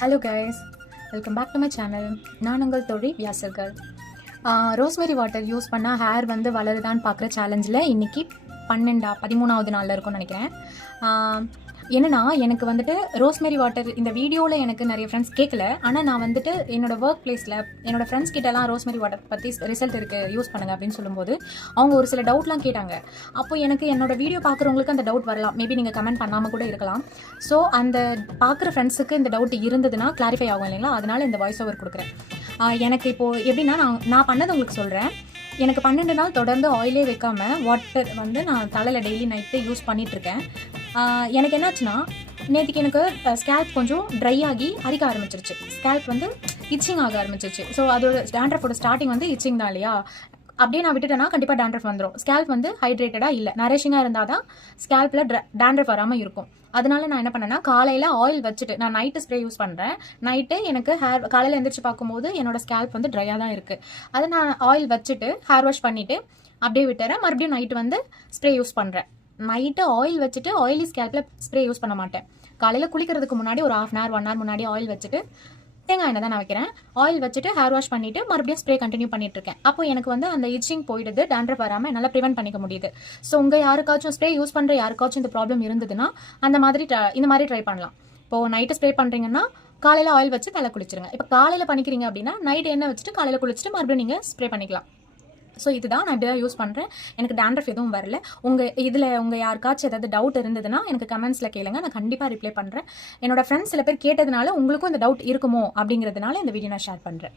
Hello guys, welcome back to my channel. நான் உங்கள் தோழி வியாசர்கள். ரோஸ்மெரி வாட்டர் யூஸ் பண்ணால் ஹேர் வந்து வளருதான்னு பார்க்குற சேலஞ்சில் இன்றைக்கி 13வது நாளில் இருக்கும்னு நினைக்கிறேன். என்னன்னா எனக்கு வந்துட்டு ரோஸ்மெரி வாட்டர் இந்த வீடியோவில் எனக்கு நிறைய ஃப்ரெண்ட்ஸ் கேட்கல. ஆனால் நான் வந்துட்டு என்னோட ஒர்க் பிளேஸில் என்னோட ஃப்ரெண்ட்ஸ் கிட்டலாம் ரோஸ்மெரி வாட்டர் பற்றி ரிசல்ட் இருக்குது, யூஸ் பண்ணுங்க அப்படின்னு சொல்லும்போது அவங்க ஒரு சில டவுட்லாம் கேட்டாங்க. அப்போ எனக்கு என்னோட வீடியோ பார்க்குறவங்களுக்கு அந்த டவுட் வரலாம், மேபி நீங்கள் கமெண்ட் பண்ணாமல் கூட இருக்கலாம். ஸோ அந்த பார்க்குற ஃப்ரெண்ட்ஸுக்கு இந்த டவுட் இருந்ததுன்னா கிளாரிஃபை ஆகும் இல்லைங்களா, அதனால் இந்த வாய்ஸ் ஓவர் கொடுக்குறேன். எனக்கு இப்போது எப்படின்னா நான் பண்ணது உங்களுக்கு சொல்கிறேன். எனக்கு 12 நாள் தொடர்ந்து ஆயிலே வைக்காமல் வாட்டர் வந்து நான் தலையில் டெய்லி நைட்டு யூஸ் பண்ணிகிட்ருக்கேன். எனக்கு என்னாச்சுன்னா, நேற்றுக்கு எனக்கு ஸ்கேல்ப் கொஞ்சம் ட்ரை ஆகி அரிக்க ஆரம்பிச்சிருச்சு. ஸ்கேல்ப் வந்து இச்சிங் ஆக ஆரம்பிச்சிருச்சு. ஸோ அதோட டேண்ட்ரஃபோட ஸ்டார்டிங் வந்து இச்சிங் தான் இல்லையா, அப்படியே நான் விட்டுட்டேன்னா கண்டிப்பாக டேண்ட்ரஃப் வந்துடும். ஸ்கேல்ப் வந்து ஹைட்ரேட்டடாக இல்லை, நரிஷிங்காக இருந்தால் தான் ஸ்கேல்பில் டேண்ட்ரஃப் வராமல் இருக்கும். அதனால நான் என்ன பண்ணேன்னா, காலையில் ஆயில் வச்சுட்டு நான் நைட்டு ஸ்ப்ரே யூஸ் பண்ணுறேன். நைட்டு எனக்கு ஹேர் காலையில் எழுந்திரிச்சு பார்க்கும்போது என்னோட ஸ்கேல்ப் வந்து ட்ரையாக தான் இருக்குது. அதை நான் ஆயில் வச்சுட்டு ஹேர் வாஷ் பண்ணிவிட்டு அப்படியே விட்டுறேன். மறுபடியும் நைட்டு வந்து ஸ்ப்ரே யூஸ் பண்ணுறேன். நைட்டு ஆயில் வச்சுட்டு ஆயிலி ஸ்கேல்பில் ஸ்ப்ரே யூஸ் பண்ண மாட்டேன். காலையில் குளிக்கிறதுக்கு முன்னாடி ஒரு 1/2 hour 1 hour முன்னாடி ஆயில் வச்சுட்டு தேங்காய் எண்ணெய் தான் நான் வைக்கிறேன். ஆயில் வச்சுட்டு ஹேர் வாஷ் பண்ணிவிட்டு மறுபடியும் ஸ்ப்ரே கண்டினியூ பண்ணிட்டு இருக்கேன். அப்போ எனக்கு வந்து அந்த இச்சிங் போயிடுது, டேண்ட்ரஃப் வராமல் என்னால் ப்ரிவென்ட் பண்ணிக்க முடியுது. ஸோ உங்கள் யாருக்காச்சும் ஸ்ப்ரே யூஸ் பண்ணுற யாருக்காச்சும் இந்த ப்ராப்ளம் இருந்ததுன்னா இந்த மாதிரி ட்ரை பண்ணலாம். இப்போது நைட்டு ஸ்ப்ரே பண்ணுறீங்கன்னா காலையில் ஆயில் வச்சு தலை குளிச்சிருங்க. இப்போ காலையில் பண்ணிக்கிறீங்க அப்படின்னா நைட் எண்ணெய் வச்சுட்டு காலையில் குளிச்சுட்டு மறுபடியும் நீங்கள் ஸ்ப்ரே பண்ணிக்கலாம். ஸோ இதுதான் நான் இப்படி தான் யூஸ் பண்ணுறேன். எனக்கு டேண்ட்ரஃப் எதுவும் வரல. உங்கள் யாருக்காச்சும் ஏதாவது டவுட் இருந்ததுன்னா எனக்கு கமெண்ட்ஸில் கேளுங்க, நான் கண்டிப்பாக ரிப்ளை பண்ணுறேன். என்னோட ஃப்ரெண்ட்ஸ் சில பேர் கேட்டதுனால உங்களுக்கும் இந்த டவுட் இருக்குமோ அப்படிங்கிறதுனால இந்த வீடியோ நான் ஷேர் பண்ணுறேன்.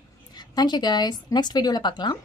தேங்க்யூ கைஸ், நெக்ஸ்ட் வீடியோவில் பார்க்கலாம்.